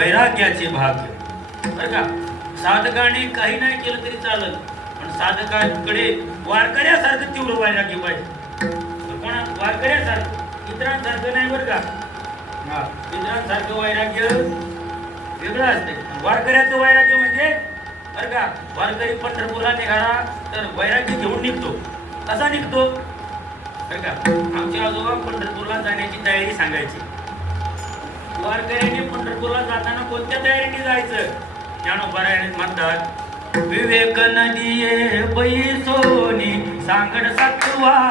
वैराग्याचे भाग्य. बरं का, साधकाने काही नाही केलं तरी चालत, पण साधकाकडे वारकऱ्यासारखं तीव्र वैराग्य पाहिजे. कोणा वारकऱ्यासारखं, इतरांसारखं नाही बरं का. हा, इतरांसारखं वैराग्य वेगळं असते. वारकऱ्याचं वैराग्य म्हणजे बरं का, वारकरी पंढरपूरला निघाला तर वैराग्य घेऊन निघतो, कसा निघतो बरं का. आमचे आजोबा पंढरपूरला जाण्याची तयारी सांगायची. वारकऱ्यांनी पंढरपूरला जाताना कोणत्या तयारीने जायचं, ज्ञानोबारायण म्हणतात, विवेक नदीये बैसोनी सांगड सत्वा